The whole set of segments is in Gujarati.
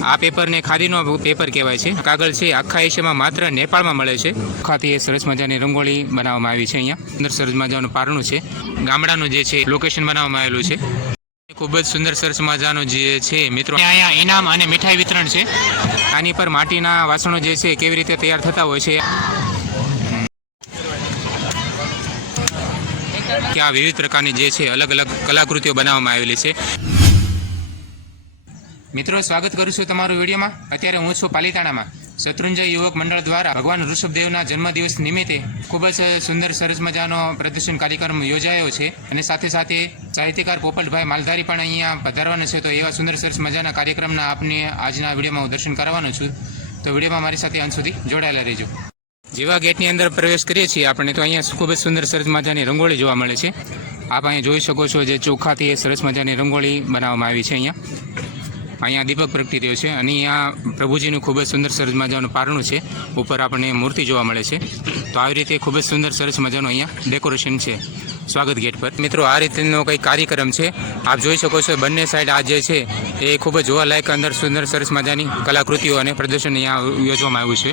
આ પેપરને ખાદીનો પેપર કહેવાય છે. કાગળ છે આખા એશિયામાં માત્ર નેપાળમાં મળે છે. ખાતી સરસ મજાની રંગોળી બનાવવામાં આવી છે. અહીંયા અંદર સરસ મજાનું પારણું છે. ગામડાનું જે છે લોકેશન બનાવવામાં આવેલું છે. ખૂબ જ સુંદર સરસ મજાનું જે છે મિત્રો અહીંયા ઇનામ અને મીઠાઈ વિતરણ છે. આની પર માટીના વાસણો જે છે કેવી રીતે તૈયાર થતા હોય છે કે આ વિવિધ પ્રકારની જે છે અલગ અલગ કલાકૃતિઓ બનાવવામાં આવેલી છે. મિત્રો સ્વાગત કરું છું તમારું વિડીયોમાં. અત્યારે હું છું પાલિતાણામાં. શત્રુંજય યુવક મંડળ દ્વારા ભગવાન ઋષભદેવના જન્મદિવસ નિમિત્તે ખૂબ જ સુંદર સરસ મજાનો પ્રદર્શન કાર્યક્રમ યોજાયો છે અને સાથે સાથે સાહિત્યકાર પોપટભાઈ માલધારી પણ અહીંયા પધારવાના છે. તો એવા સુંદર સરસ મજાના કાર્યક્રમના આપને આજના વિડીયોમાં હું દર્શન કરાવવાનો છું. તો વિડીયોમાં મારી સાથે અંત સુધી જોડાયેલા રહેજો. જેવા ગેટની અંદર પ્રવેશ કરીએ છીએ આપણે તો અહીંયા ખૂબ જ સુંદર સરસ મજાની રંગોળી જોવા મળે છે. આપ અહીંયા જોઈ શકો છો જે ચોખાથી એ સરસ મજાની રંગોળી બનાવવામાં આવી છે. અહીંયા દીપક પ્રગટી રહ્યો છે અને અહીંયા પ્રભુજીનું ખૂબ જ સુંદર સરસ મજાનું પારણું છે. ઉપર આપણને મૂર્તિ જોવા મળે છે. તો આવી રીતે ખૂબ જ સુંદર સરસ મજાનું અહીંયા ડેકોરેશન છે સ્વાગત ગેટ પર. મિત્રો આ રીતનો કંઈક કાર્યક્રમ છે. આપ જોઈ શકો છો બંને સાઈડ આ જે છે એ ખૂબ જ જોવાલાયક અંદર સુંદર સરસ મજાની કલાકૃતિઓ અને પ્રદર્શન અહીંયા યોજવામાં આવ્યું છે.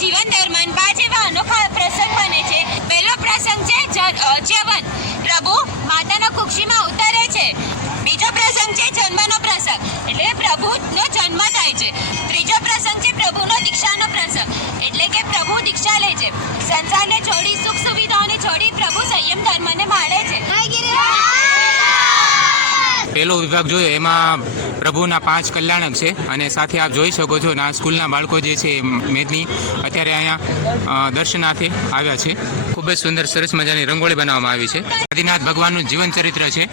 જીવન દરમિયાન પાંચ એવા અનોખા પ્રસંગ બને છે. પહેલો પ્રસંગ છે ચ્યવન, પ્રભુ માતાના કુક્ષીમાં ઉતરે છે. બીજો પ્રસંગ છે જન્મનો પ્રસંગ, એટલે પ્રભુનો જન્મ થાય છે. ત્રીજો પ્રસંગ છે પ્રભુનો દીક્ષાનો પ્રસંગ, એટલે કે પ્રભુ દીક્ષા લે છે. સંસારને છોડી સુખ સુવિધાઓને છોડી પ્રભુ સંયમ ધર્મને માણે છે. પહેલો વિભાગ જોયો એમાં પ્રભુના 5 કલ્યાણક છે અને સાથે આપ જોઈ શકો છો આ સ્કૂલના બાળકો જે છે મેદની અત્યારે અહીંયા દર્શનાર્થે આવ્યા છે. ખૂબ જ સુંદર સરસ મજાની રંગોળી બનાવવામાં આવી છે. આદિનાથ ભગવાનનું જીવન ચરિત્ર છે.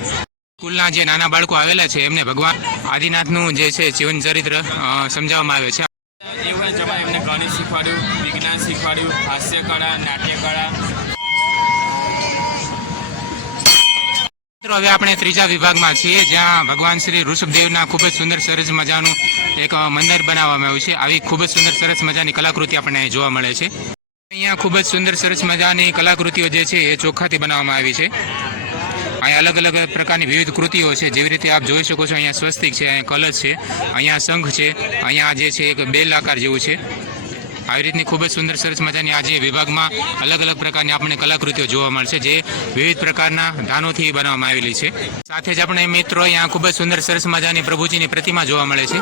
સ્કૂલના જે નાના બાળકો આવેલા છે એમને ભગવાન આદિનાથનું જે છે જીવન ચરિત્ર સમજાવવામાં આવે છે. એવું જમા એમને ગણિત શીખવાડ્યું, વિજ્ઞાન શીખવાડ્યું, હાસ્ય કળા, નાટ્ય કળા. હવે આપણે ત્રીજા વિભાગમાં છીએ જ્યાં ભગવાન શ્રી ઋષભદેવના ખૂબ જ સુંદર સરસ મજાનું એક મંદિર બનાવવામાં આવ્યું છે. આવી ખૂબ જ સુંદર સરસ મજાની કલાકૃતિ આપણને જોવા મળે છે. અહીંયા ખૂબ જ સુંદર સરસ મજાની કલાકૃતિઓ જે છે એ ચોખાથી બનાવવામાં આવી છે. અહીંયા અલગ અલગ પ્રકારની વિવિધ કૃતિઓ છે. જેવી રીતે આપ જોઈ શકો છો અહીંયા સ્વસ્તિક છે, અહીંયા કલશ છે, અહીંયા શંખ છે, અહીંયા જે છે એક બેલ આકાર જેવું છે. આવી રીતની ખૂબ જ સુંદર સરસ મજાની આજે વિભાગમાં અલગ અલગ પ્રકારની આપણને કલાકૃતિઓ જોવા મળશે જે વિવિધ પ્રકારના ધાનોથી બનાવવામાં આવેલી છે. સાથે જ આપણે મિત્રો અહીંયા ખૂબ જ સુંદર સરસ મજાની પ્રભુજીની પ્રતિમા જોવા મળે છે.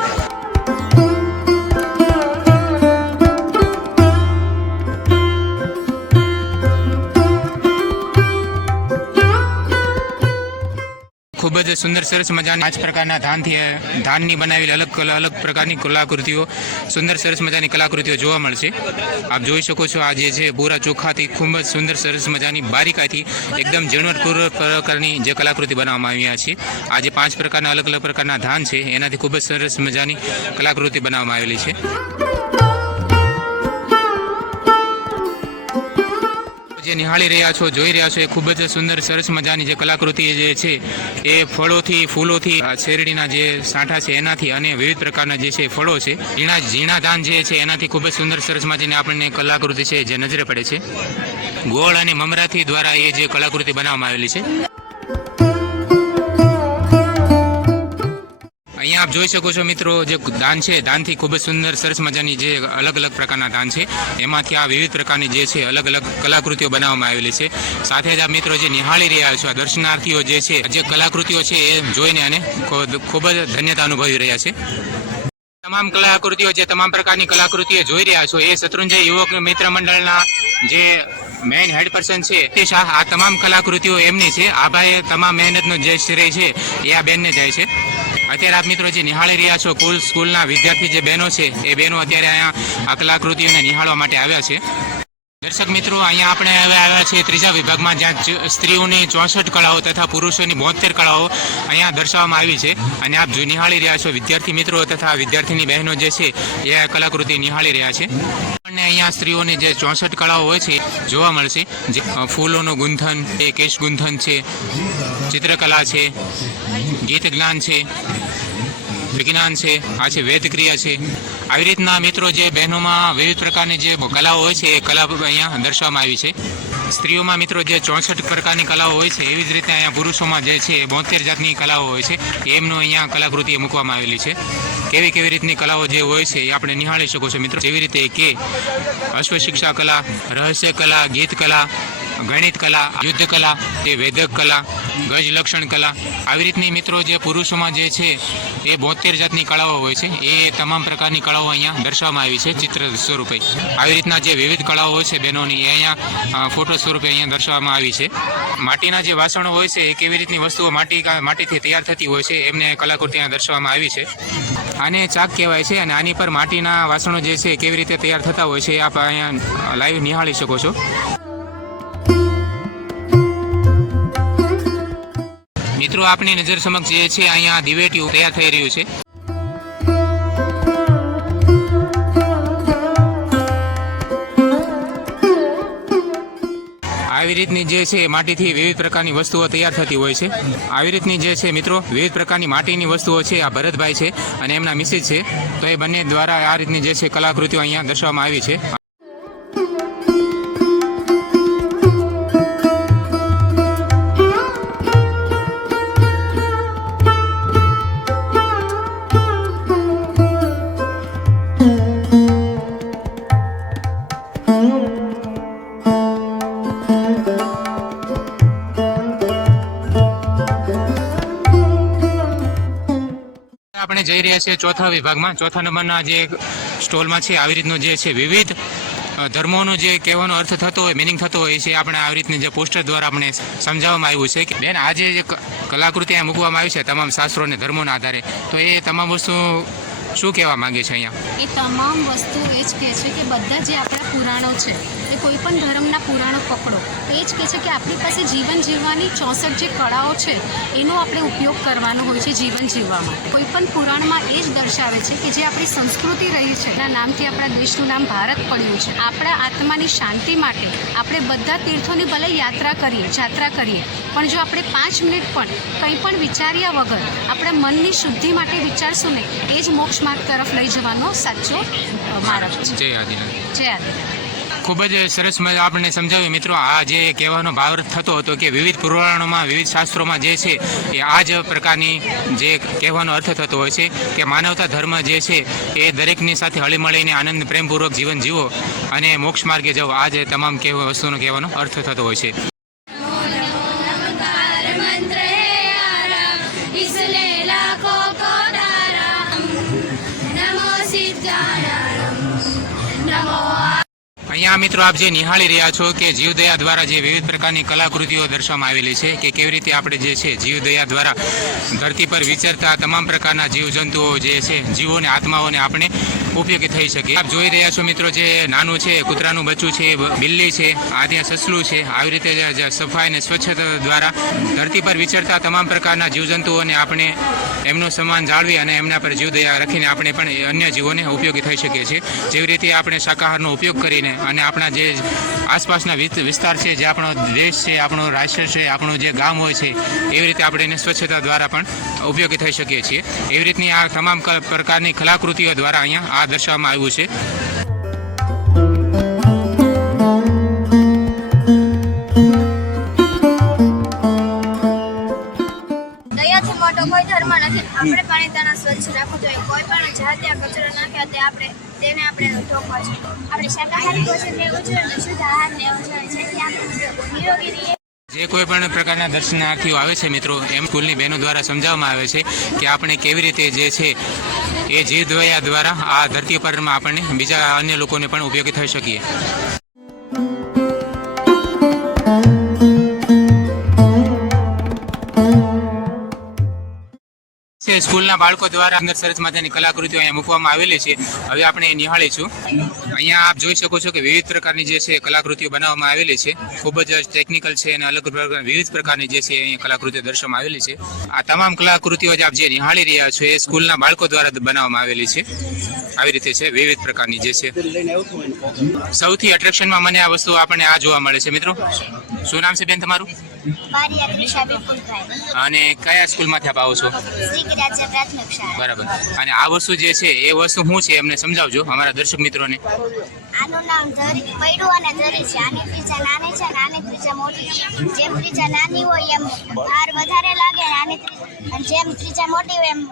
ખૂબ જ સુંદર સરસ મજાની 5 પ્રકારના ધાનની બનાવેલી અલગ પ્રકારની કલાકૃતિઓ સુંદર સરસ મજાની કલાકૃતિઓ જોવા મળશે. આપ જોઈ શકો છો આ જે છે પૂરા ચોખાથી ખૂબ જ સુંદર સરસ મજાની બારીકાઈથી એકદમ ઝીણવટપૂર્વક પ્રકારની જે કલાકૃતિ બનાવવામાં આવ્યા છે. આ જે 5 પ્રકારના અલગ અલગ પ્રકારના ધાન છે એનાથી ખૂબ જ સરસ મજાની કલાકૃતિ બનાવવામાં આવેલી છે. જે નિહાળી રહ્યા છો જોઈ રહ્યા છો એ ખૂબ જ સુંદર સરસ મજાની જે કલાકૃતિ જે છે એ ફળોથી ફૂલોથી શેરડીના જે સાંઠા છે એનાથી અને વિવિધ પ્રકારના જે છે ફળો છે ઝીણા ધાન જે છે એનાથી ખૂબ જ સુંદર સરસ મજાની આપણને કલાકૃતિ છે જે નજરે પડે છે. ગોળ અને મમરાથી દ્વારા એ જે કલાકૃતિ બનાવવામાં આવેલી છે. અહીંયા આપ જોઈ શકો છો મિત્રો જે દાન છે દાનથી ખૂબ જ સુંદર સરસ મજાની જે અલગ અલગ પ્રકારના દાન છે એમાંથી આ વિવિધ પ્રકારની જે છે અલગ અલગ કલાકૃતિઓ બનાવવામાં આવેલી છે. સાથે જ આ મિત્રો જે નિહાળી રહ્યા છો આ દર્શનાર્થીઓ જે છે જે કલાકૃતિઓ છે એ જોઈને અને ખૂબ જ ધન્યતા અનુભવી રહ્યા છે. તમામ કલાકૃતિઓ જે તમામ પ્રકારની કલાકૃતિઓ જોઈ રહ્યા છો એ શત્રુંજય યુવક મિત્ર મંડળના જે મેઇન હેડ પર્સન છે તે શાહ આ તમામ કલાકૃતિઓ એમની છે. આ ભાઈ તમામ મહેનતનો જે શ્રેય છે એ આ બેનને જાય છે. અત્યારે આપ મિત્રો જે નિહાળી રહ્યા છો સ્કૂલના વિદ્યાર્થી જે બહેનો છે એ બહેનો અત્યારે અહીંયા આ કલાકૃતિઓને નિહાળવા માટે આવ્યા છે. દર્શક મિત્રો અહીંયા આપણે હવે આવ્યા છીએ ત્રીજા વિભાગમાં જ્યાં સ્ત્રીઓની 64 કળાઓ તથા પુરુષોની 72 કળાઓ અહીંયા દર્શાવવામાં આવી છે અને આપ નિહાળી રહ્યા છો વિદ્યાર્થી મિત્રો તથા વિદ્યાર્થીની બહેનો જે છે એ આ કલાકૃતિ નિહાળી રહ્યા છે. અને અહીંયા સ્ત્રીઓની જે 64 કળાઓ હોય છે જોવા મળશે. જે ફૂલોનું ગુંથન, એ કેશ ગુંથન છે, ચિત્રકલા છે, ગીત જ્ઞાન છે, વિજ્ઞાન છે, આ છે વેદક્રિયા છે. આવી રીતના મિત્રો જે બહેનોમાં વિવિધ પ્રકારની જે કલાઓ હોય છે એ કલા અહીંયા દર્શાવવામાં આવી છે. સ્ત્રીઓમાં મિત્રો જે 64 પ્રકારની કલાઓ હોય છે એવી જ રીતે અહીંયા પુરુષોમાં જે છે 72 જાતની કલાઓ હોય છે એમનું અહીંયા કલાકૃતિ મૂકવામાં આવેલી છે. કેવી કેવી રીતની કલાઓ જે હોય છે એ આપણે નિહાળી શકો છો મિત્રો. જેવી રીતે કે અશ્વશિક્ષા કલા, રહસ્ય કલા, ગીત કલા, ગણિત કલા, યુદ્ધ કલા, જે વેદક કલા, ગજ લક્ષણ કલા, આવી રીતની મિત્રો જે પુરુષોમાં જે છે એ 72 જાતની કળાઓ હોય છે એ તમામ પ્રકારની કળાઓ અહીંયા દર્શાવવામાં આવી છે ચિત્ર સ્વરૂપે. આવી રીતના જે વિવિધ કળાઓ હોય છે બહેનોની એ અહીંયા ફોટો સ્વરૂપે અહીંયા દર્શાવવામાં આવી છે. માટીના જે વાસણો હોય છે એ કેવી રીતની વસ્તુઓ માટીથી તૈયાર થતી હોય છે એમને કલાકૃતિ અહીંયા દર્શાવવામાં આવી છે. આને ચાક કહેવાય છે અને આની પર માટીના વાસણો જે છે કેવી રીતે તૈયાર થતા હોય છે એ આપ અહીંયા લાઈવ નિહાળી શકો છો. મિત્રો આપની નજર સમક્ષ જે છે અહીંયા દિવેટિયું તૈયાર થઈ રહ્યું છે. આવી રીતની જે છે માટીથી વિવિધ પ્રકારની વસ્તુઓ તૈયાર થતી હોય છે. આવી રીતની જે છે મિત્રો વિવિધ પ્રકારની માટીની વસ્તુઓ છે આ ભરતભાઈ છે અને એમના મિસિસ છે. તો એ બંને દ્વારા આ રીતની જે છે કલાકૃતિઓ અહીંયા દર્શાવવામાં આવી છે. આપણે જઈ રહ્યા છીએ ચોથા વિભાગમાં. ચોથા નંબરના જે સ્ટોલમાં છે આવી રીતનો જે છે વિવિધ ધર્મોનો જે કહેવાનો અર્થ થતો હોય, મિનિંગ થતો હોય છે આપણે આવી રીતની જે પોસ્ટર દ્વારા આપણે સમજાવવામાં આવ્યું છે કે બેન આ જે કલાકૃતિ અહીંયા મૂકવામાં આવી છે તમામ શાસ્ત્રો અને ધર્મોના આધારે, તો એ તમામ વસ્તુ શું કહેવા માંગે છે અહીંયા? એ તમામ વસ્તુ એ જ કહે છે કે બધા જે આપણા પુરાણો છે એ કોઈ પણ ધર્મના પુરાણો પકડો તો એ જ કહે છે કે આપણી પાસે જીવન જીવવાની 64 જે કળાઓ છે એનો આપણે ઉપયોગ કરવાનો હોય છે જીવન જીવવા માટે. કોઈ પણ પુરાણમાં એ જ દર્શાવે છે કે જે આપણી સંસ્કૃતિ રહી છે એના નામથી આપણા દેશનું નામ ભારત પડ્યું છે. આપણા આત્માની શાંતિ માટે આપણે બધા તીર્થોની ભલે જાત્રા કરીએ પણ જો આપણે 5 મિનિટ પણ કંઈ પણ વિચાર્યા વગર આપણા મનની શુદ્ધિ માટે વિચારશું ને એ જ મોક્ષ માર્ગ તરફ લઈ જવાનો સાચો માર્ગ છે. જય આદિનાથ. જય આદિનાથ. ખૂબ જ સરસ આપણને સમજાવ્યું મિત્રો. આ જે કહેવાનો ભાવ થતો હતો કે વિવિધ પુરાણોમાં વિવિધ શાસ્ત્રોમાં જે છે એ આ જ પ્રકારની જે કહેવાનો અર્થ થતો હોય છે કે માનવતા ધર્મ જે છે એ દરેકની સાથે હળીમળીને આનંદ પ્રેમપૂર્વક જીવન જીવો અને મોક્ષ માર્ગે જાઓ. આ જે તમામ વસ્તુનો કહેવાનો અર્થ થતો હોય છે. અહીંયા મિત્રો આપ જે નિહાળી રહ્યા છો કે જીવદયા દ્વારા જે વિવિધ પ્રકારની કલાકૃતિઓ દર્શાવવામાં આવેલી છે કે કેવી રીતે આપણે જે છે જીવદયા દ્વારા ધરતી પર વિચરતા તમામ પ્રકારના જીવજંતુઓ જે છે જીવોને આત્માઓને આપણે ઉપયોગી થઈ શકે. આપ જોઈ રહ્યા છો મિત્રો જે નાનું છે કૂતરાનું બચ્ચું છે, બિલ્લી છે, આ ત્યાં સસલું છે. આવી રીતે સફાઈ અને સ્વચ્છતા દ્વારા ધરતી પર વિચરતા તમામ પ્રકારના જીવજંતુઓને આપણે એમનું સન્માન જાળવી અને એમના પર જીવદયા રાખીને આપણે પણ અન્ય જીવોને ઉપયોગી થઈ શકીએ છીએ. જેવી રીતે આપણે શાકાહારનો ઉપયોગ કરીને અને આપણા જે આસપાસના વિસ્તાર છે, જે આપણો દેશ છે, આપણો રાષ્ટ્ર છે, આપણું જે ગામ હોય છે, એવી રીતે આપણે એને સ્વચ્છતા દ્વારા પણ ઉપયોગી થઈ શકીએ છીએ. એવી રીતની આ તમામ પ્રકારની કલાકૃતિઓ દ્વારા અહીંયા આ દર્શાવવામાં આવ્યું છે. દયાથી મોટો કોઈ ધર્મ નથી. આપણે પાણીદાણા સ્વચ્છ રાખવું જોઈએ. કોઈ પણ જાતે કચરો નાખ્યા તે તેને આપણે ઢોકવા જોઈએ. આપણે શાકાહારી ભોજન લેવું જોઈએ અને શુદ્ધ આહાર લેવો જોઈએ જેથી આપણે નિરોગી રહીએ. જે કોઈ પણ પ્રકારના દર્શનાર્થીઓ આવે છે મિત્રો એમ સ્કૂલની બહેનો દ્વારા સમજાવવામાં આવે છે કે આપણે કેવી રીતે જે છે એ જીવદયા દ્વારા આ ધરતી પરમાં આપણને બીજા અન્ય લોકોને પણ ઉપયોગી થઈ શકીએ. સ્કૂલના બાળકો દ્વારા અંદર સરસ મજાની કલાકૃતિઓ અહીંયા મૂકવામાં આવેલી છે. હવે આપણે નિહાળીશું. અહીંયા આપ જોઈ શકો છો કે વિવિધ પ્રકારની જે છે કલાકૃતિઓ બનાવવામાં આવેલી છે. ખૂબ જ ટેકનિકલ છે અને અલગ વિવિધ પ્રકારની જે છે અહીંયા કલાકૃતિઓ દર્શાવવામાં આવેલી છે. આ તમામ કલાકૃતિઓ જે આપ જે નિહાળી રહ્યા છો એ સ્કૂલના બાળકો દ્વારા બનાવવામાં આવેલી છે. આવી રીતે છે વિવિધ પ્રકારની જે છે. સૌથી એટ્રેક્શનમાં મને આ વસ્તુ આપણને આ જોવા મળે છે મિત્રો. શું નામ છે બેન તમારું? બારિયા ત્રિષા વિપુલભાઈ, અને કયા સ્કૂલમાંથી આપ આવો છો? શ્રી રાજ્ય પ્રાથમિક શાળા. બરાબર. અને આ વસ્તુ જે છે એ વસ્તુ શું છે એમને સમજાવજો અમારા દર્શક મિત્રોને. આનું નામ પૈડું અને ધરી છે. આની ત્રિજ્યા નાની છે અને આની ત્રિજ્યા મોટી છે. જેમ ત્રિજ્યા નાની હોય એમ ભાર વધારે લાગે અને જેમ ત્રિજ્યા મોટી હોય એમ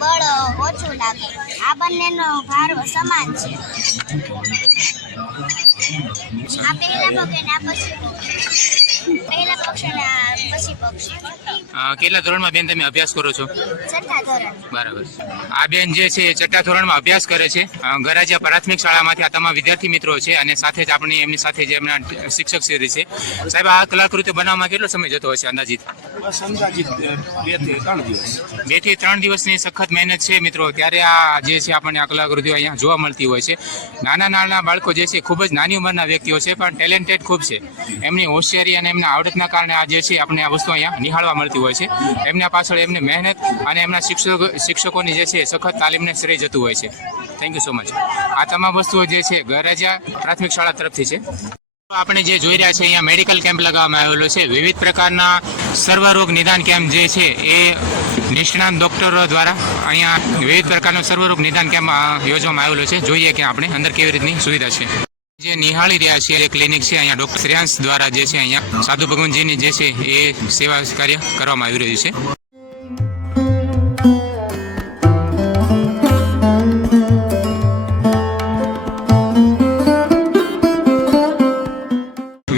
બળ ઓછું લાગે. આ બંનેનો ભાર સમાન છે. આ પહેલા પગ અને આ પછી પગ. પહેલા પક્ષ અને આ પછી પક્ષ. કેટલા ધોરણમાં બેન તમે અભ્યાસ કરો છો? છઠ્ઠા ધોરણ. બરાબર. આ બેન જે છે એ છઠ્ઠા ધોરણમાં અભ્યાસ કરે છે. ગરાજિયા પ્રાથમિક શાળામાંથી આ તમામ વિદ્યાર્થી મિત્રો છે અને સાથે જ આપણે એમની સાથે જે એમના શિક્ષક શ્રી છે. સાહેબ, આ કલાકૃતિ બનાવવામાં કેટલો સમય જતો હશે અંદાજિત? 2 થી 3 દિવસની સખત મહેનત છે મિત્રો. ત્યારે આ જે છે આપણને આ કલાકૃતિઓ અહીંયા જોવા મળતી હોય છે. નાના બાળકો જે છે ખૂબ જ નાની ઉંમરના વ્યક્તિઓ છે પણ ટેલેન્ટેડ ખૂબ છે. એમની હોશિયારી અને એમના આવડતના કારણે આ જે છે આપણે આ વસ્તુ અહીંયા નિહાળવા મળતી હોય છે. એમના પાછળ એમની મહેનત અને એમના શિક્ષકોની જે છે સખત તાલીમને શ્રેય જતું હોય છે. Thank you so much. આ તમામ વસ્તુઓ જે છે ગરાજિયા પ્રાથમિક શાળા તરફથી છે. આપણે જે જોઈ રહ્યા છે અહીંયા મેડિકલ કેમ્પ લગાવવામાં આવેલો છે. વિવિધ પ્રકારના સર્વરોગ નિદાન કેમ્પ જે છે એ નિષ્ણાત ડોક્ટરો દ્વારા અહીંયા વિવિધ પ્રકારનો સર્વરોગ નિદાન કેમ્પ યોજવામાં આવેલો છે. જોઈએ કે આપણે અંદર કેવી રીતની સુવિધા છે. જે નિહાળી રહ્યા છે એ ક્લિનિક છે. અહીંયા ડોક્ટર શ્રેયાંશ દ્વારા જે છે અહીંયા સાધુ ભગવાનજીની જે છે એ સેવા કાર્ય કરવામાં આવી રહ્યું છે.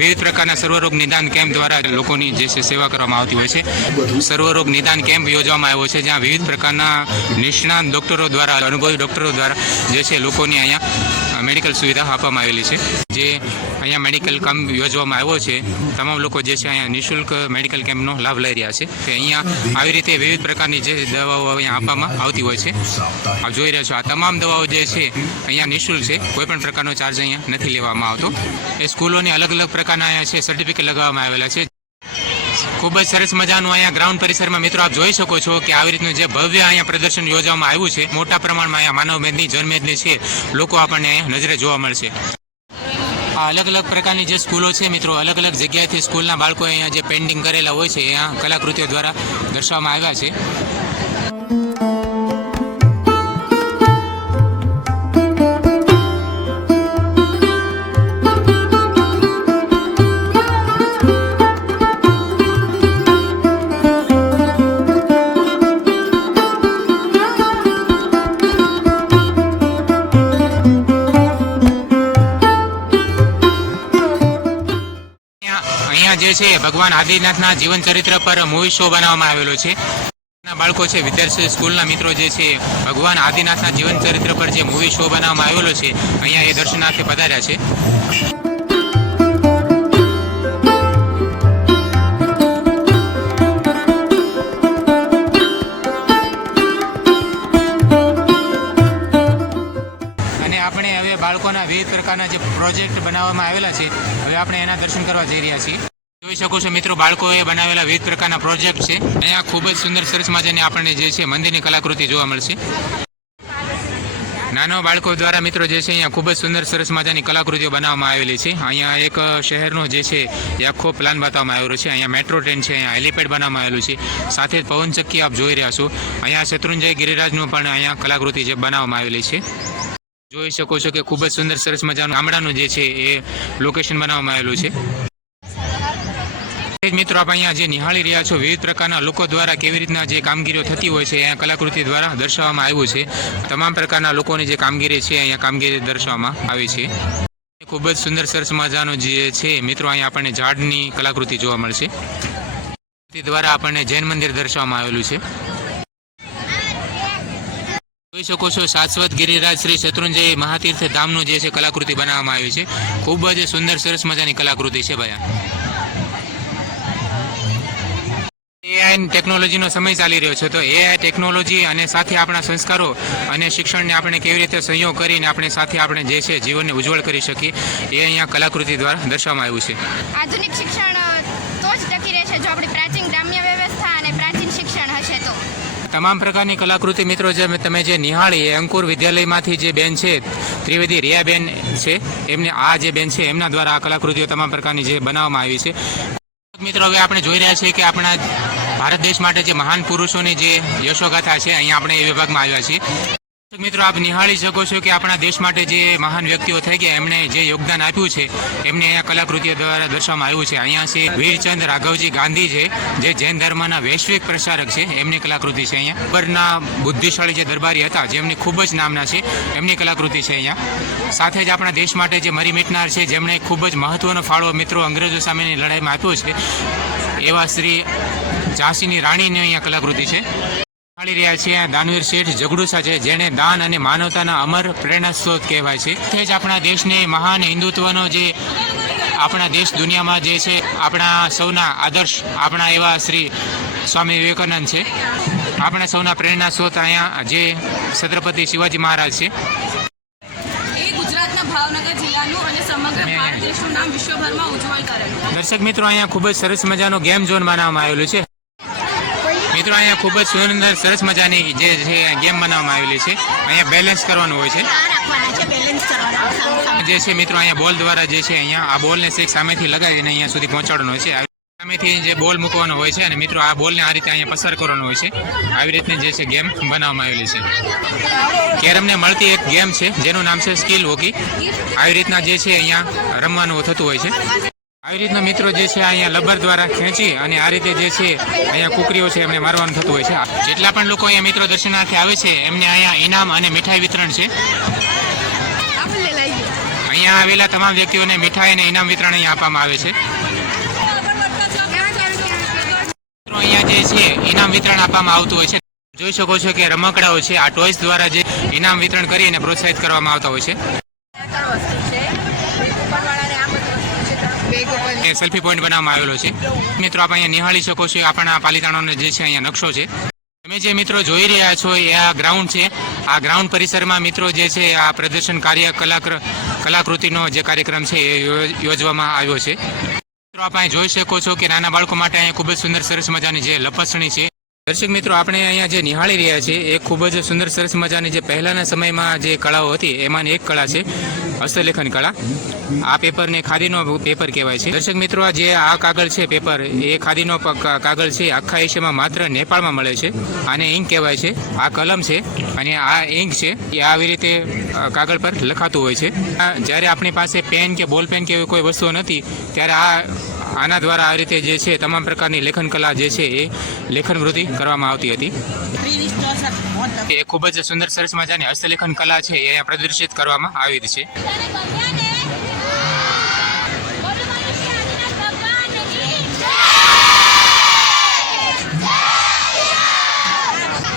વિવિધ પ્રકારના સર્વરોગ નિદાન કેમ્પ દ્વારા લોકોની જે છે સેવા કરવામાં આવતી હોય છે. સર્વરોગ નિદાન કેમ્પ યોજવામાં આવ્યો છે જ્યાં વિવિધ પ્રકારના નિષ્ણાત ડોક્ટરો દ્વારા, અનુભવી ડોક્ટરો દ્વારા જે છે લોકોની અહીંયા મેડિકલ સુવિધા આપવામાં આવેલી છે. જે અહીંયા મેડિકલ કેમ્પ યોજવામાં આવ્યો છે તમામ લોકો જે છે અહીંયા નિઃશુલ્ક મેડિકલ કેમ્પનો લાભ લઈ રહ્યા છે. તે અહીંયા આવી રીતે વિવિધ પ્રકારની જે દવાઓ અહીંયા આપવામાં આવતી હોય છે. આપ જોઈ રહ્યા છો આ તમામ દવાઓ જે છે અહીંયા નિઃશુલ્ક છે. કોઈ પણ પ્રકારનો ચાર્જ અહીંયા નથી લેવામાં આવતો. એ સ્કૂલોની અલગ અલગ પ્રકારના અહીંયા છે સર્ટિફિકેટ લગાવવામાં આવેલા છે. ખૂબ જ સરસ મજાનું અહીંયા ગ્રાઉન્ડ પરિસરમાં મિત્રો આપ જોઈ શકો છો કે આવી રીતનું જે ભવ્ય અહીંયા પ્રદર્શન યોજવામાં આવ્યું છે. મોટા પ્રમાણમાં અહીંયા માનવ મેદની જનમેદની છે લોકો આપણને અહીંયા નજરે જોવા મળશે. આ અલગ અલગ પ્રકારની જે સ્કૂલો છે મિત્રો, અલગ અલગ જગ્યાએથી સ્કૂલના બાળકો અહીંયા જે પેઇન્ટિંગ કરેલા હોય છે અહીંયા કલાકૃતિઓ દ્વારા દર્શાવવામાં આવ્યા છે. જે છે ભગવાન આદિનાથના જીવન ચરિત્ર પર મૂવી શો બનાવવામાં આવેલો છે. બાળકો છે, વિદ્યાર્થી સ્કૂલના મિત્રો જે છે ભગવાન આદિનાથના જીવન ચરિત્ર પર જે મૂવી શો બનાવવામાં આવેલો છે અહીંયા એ દર્શનાર્થે પધાર્યા છે. આપણે હવે બાળકોના વિવિધ પ્રકારના જે પ્રોજેક્ટ બનાવવામાં આવેલા છે હવે આપણે એના દર્શન કરવા જઈ રહ્યા છીએ. જોઈ શકો છો મિત્રો બાળકોએ બનાવેલા વિવિધ પ્રકારના પ્રોજેક્ટ છે. અહીંયા ખૂબ જ સુંદર સરસ મજાની આપણને જે છે મંદિરની કલાકૃતિ જોવા મળશે. નાના બાળકો દ્વારા મિત્રો જે છે અહીંયા ખૂબ જ સુંદર સરસ મજાની કલાકૃતિઓ બનાવવામાં આવેલી છે. અહીંયા એક શહેરનો જે છે એ આખો પ્લાન બતાવવામાં આવેલો છે. અહીંયા મેટ્રો ટ્રેન છે, અહીંયા હેલિપેડ બનાવવામાં આવેલું છે, સાથે જ પવનચક્કી આપ જોઈ રહ્યા છો. અહીંયા શત્રુંજય ગિરિરાજનું પણ અહીંયા કલાકૃતિ જે બનાવવામાં આવેલી છે. જોઈ શકો છો કે ખૂબ જ સુંદર સરસ મજાનું ગામડાનું જે છે એ લોકેશન બનાવવામાં આવેલું છે. મિત્રો આપ અહીંયા જે નિહાળી રહ્યા છો વિવિધ પ્રકારના લોકો દ્વારા કેવી રીતના જે કામગીરીઓ થતી હોય છે અહીંયા કલાકૃતિ દ્વારા દર્શાવવામાં આવ્યું છે. તમામ પ્રકારના લોકોની જે કામગીરી છે અહીંયા કામગીરી દર્શાવવામાં આવી છે. ખૂબ જ સુંદર સરસ મજાનો જે છે મિત્રો અહીંયા આપણને ઝાડની કલાકૃતિ જોવા મળશે. તે દ્વારા આપણને જૈન મંદિર દર્શાવવામાં આવેલું છે. જોઈ શકો છો શાશ્વત ગિરિરાજ શ્રી શત્રુંજય મહાતીર્થ ધામનું જે છે કલાકૃતિ બનાવવામાં આવી છે. ખૂબ જ સુંદર સરસ મજાની કલાકૃતિ છે ભાઈ. એઆઈ ટેકનોલોજીનો સમય ચાલી રહ્યો છે તો એઆઈ ટેકનોલોજી અને સાથે આપણા સંસ્કારો અને શિક્ષણને આપણે કેવી રીતે સંયોગ કરીને આપણે સાથે આપણે જે છે જીવનને ઉજ્જવળ કરી શકીએ એ અહીંયા કલાકૃતિ દ્વારા દર્શાવવામાં આવ્યું છે. આધુનિક શિક્ષણ તો જ ટકી રહેશે જો આપણી પ્રાચીન ગ્રામ્ય વ્યવસ્થા અને પ્રાચીન શિક્ષણ હશે તો. તમામ પ્રકારની કલાકૃતિ મિત્રો જે તમે જે નિહાળી એ અંકુર વિદ્યાલયમાંથી જે બેન છે ત્રિવેદી રિયાબેન છે એમને આ જે બેન છે એમના દ્વારા આ કલાકૃતિઓ તમામ પ્રકારની જે બનાવવામાં આવી છે. મિત્રો હવે આપણે જોઈ રહ્યા છીએ કે આપણા ભારત દેશ માટે જે મહાન પુરુષોની જે યશોગાથા છે અહીંયા આપણે એ વિભાગમાં આવ્યા છીએ. મિત્રો આપ નિહાળી શકો છો કે આપણા દેશ માટે જે મહાન વ્યક્તિઓ થઈ ગયા એમણે જે યોગદાન આપ્યું છે એમને અહીંયા કલાકૃતિઓ દ્વારા દર્શાવવામાં આવ્યું છે. અહીંયા છે વીરચંદ રાઘવજી ગાંધી છે જે જૈન ધર્મના વૈશ્વિક પ્રચારક છે, એમની કલાકૃતિ છે. અહીંયા અકબરના બુદ્ધિશાળી જે દરબારી હતા જેમની ખૂબ જ નામના છે એમની કલાકૃતિ છે અહીંયા. સાથે જ આપણા દેશ માટે જે મરી મિટનાર છે જેમણે ખૂબ જ મહત્વનો ફાળો મિત્રો અંગ્રેજો સામેની લડાઈમાં આપ્યો છે એવા શ્રી ઝાંસીની રાણીની અહીંયા કલાકૃતિ છે. નિહાળી રહ્યા છીએ દાનવીર શેઠ ઝઘડુસા છે જેને દાન અને માનવતાના અમર પ્રેરણા સ્ત્રોત કહેવાય છે. તે જ આપણા દેશને મહાન હિન્દુત્વનો જે આપણા દેશ દુનિયામાં જે છે આપણા સૌના આદર્શ આપણા એવા શ્રી સ્વામી વિવેકાનંદ છે. આપણા સૌના પ્રેરણા સ્ત્રોત અહીંયા જે છત્રપતિ શિવાજી મહારાજ છે. એ ગુજરાતના ભાવનગર જિલ્લાનું અને સમગ્ર ભારત દેશનું નામ વિશ્વભરમાં ઉજ્જવળ કરેલું. દર્શક મિત્રો અહીંયા ખૂબ જ સરસ મજાનો ગેમ ઝોન બનાવવામાં આવેલું છે. મિત્રો અહીંયા ખૂબ જ સુંદર સરસ મજાની જે છે ગેમ બનાવવામાં આવેલી છે. અહીંયા બેલેન્સ કરવાનું હોય છે જે છે મિત્રો અહીંયા બોલ દ્વારા જે છે અહીંયા આ બોલને શેક સામેથી લગાવીને અહીંયા સુધી પહોંચાડવાનો હોય છે. સામેથી જે બોલ મૂકવાનો હોય છે અને મિત્રો આ બોલને આ રીતે અહીંયા પસાર કરવાનો હોય છે. આવી રીતની જે છે ગેમ બનાવવામાં આવેલી છે. કેરમને મળતી એક ગેમ છે જેનું નામ છે સ્કિલ હોકી. આવી રીતના જે છે અહીંયા રમવાનું થતું હોય છે. આવી રીતના મિત્રો જે છે અહીંયા લબર દ્વારા ખેંચી અને આ રીતે જે છે અહીંયા કુકરીઓ છે એમને મારવાનું થતું હોય છે. જેટલા પણ લોકો અહીંયા મિત્રો દર્શનાર્થે આવે છે એમને અહીંયા ઇનામ અને મીઠાઈ વિતરણ છે. અહીંયા આવેલા તમામ વ્યક્તિઓને મીઠાઈ અને ઇનામ વિતરણ અહીંયા આપવામાં આવે છે. અહીંયા જે છે ઇનામ વિતરણ આપવામાં આવતું હોય છે. જોઈ શકો છો કે રમકડાઓ છે આ ટોયસ દ્વારા જે ઇનામ વિતરણ કરીને પ્રોત્સાહિત કરવામાં આવતા હોય છે. સેલ્ફી પોઈન્ટ બનાવવામાં આવેલો છે. મિત્રો આપ અહીંયા નિહાળી શકો છો આપણા પાલિતાણાનો જે છે અહીંયા નકશો છે. તમે જે મિત્રો જોઈ રહ્યા છો એ આ ગ્રાઉન્ડ છે. આ ગ્રાઉન્ડ પરિસરમાં મિત્રો જે છે આ પ્રદર્શન કાર્ય કલાકૃતિનો જે કાર્યક્રમ છે એ યોજવામાં આવ્યો છે. મિત્રો આપ અહીં જોઈ શકો છો કે નાના બાળકો માટે અહીંયા ખૂબ જ સુંદર સરસ મજાની જે લપસણી છે. દર્શક મિત્રો આપણે અહીંયા જે નિહાળી રહ્યા છીએ એ ખૂબ જ સુંદર સરસ મજાની જે પહેલાના સમયમાં જે કળાઓ હતી એમાંની એક કળા છે હસ્તલેખન કળા. આ પેપરને ખાદીનો પેપર કહેવાય છે. દર્શક મિત્રો આ જે આ કાગળ છે પેપર એ ખાદીનો કાગળ છે આખા એશિયામાં માત્ર નેપાળમાં મળે છે. આને ઇંક કહેવાય છે. આ કલમ છે અને આ ઇંક છે એ આવી રીતે કાગળ પર લખાતું હોય છે. જ્યારે આપણી પાસે પેન કે બોલ પેન કે એવી કોઈ વસ્તુઓ નથી ત્યારે આના દ્વારા આ રીતે જે છે તમામ પ્રકારની લેખન કલા જે છે એ લેખન વૃત્તિ કરવામાં આવતી હતી. એ ખૂબ જ સુંદર સરસ મજાની હસ્તલેખન કલા છે એ અહીંયા પ્રદર્શિત કરવામાં આવી છે.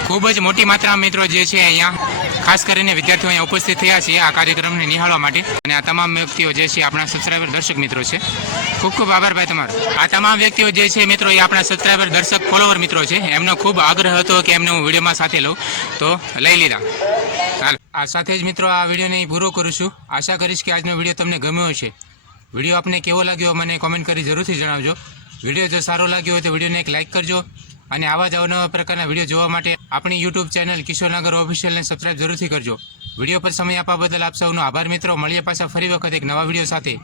ખૂબ જ મોટી માત્રામાં મિત્રો જે છે અહીંયા ખાસ કરીને વિદ્યાર્થીઓ અહીંયા ઉપસ્થિત થયા છે આ કાર્યક્રમને નિહાળવા માટે. અને આ તમામ વ્યક્તિઓ જે છે આપણા સબસ્ક્રાઈબર દર્શક મિત્રો છે. ખૂબ ખૂબ આભાર ભાઈ તમારો. આ તમામ વ્યક્તિઓ જે છે મિત્રો એ આપણા સબસ્ક્રાઈબર દર્શક ફોલોવર મિત્રો છે. એમનો ખૂબ આગ્રહ હતો કે એમને હું વિડીયોમાં સાથે લઉં તો લઈ લીધા. ચાલો આ સાથે જ મિત્રો આ વિડીયોને પૂરો કરું છું. આશા કરીશ કે આજનો વિડીયો તમને ગમ્યો હશે. વિડીયો આપને કેવો લાગ્યો મને કોમેન્ટ કરી જરૂરથી જણાવજો. વિડીયો જો સારો લાગ્યો હોય તો વિડીયોને એક લાઇક કરજો અને આવા જ અવનવા પ્રકારના વિડીયો જોવા માટે આપણી યુટ્યુબ ચેનલ કિશોરનગર ઓફિશિયલને સબસ્ક્રાઇબ જરૂરથી કરજો. વિડીયો પર સમય આપવા બદલ આપ સૌનો આભાર મિત્રો. મળીએ પાછા ફરી વખત એક નવા વિડીયો સાથે.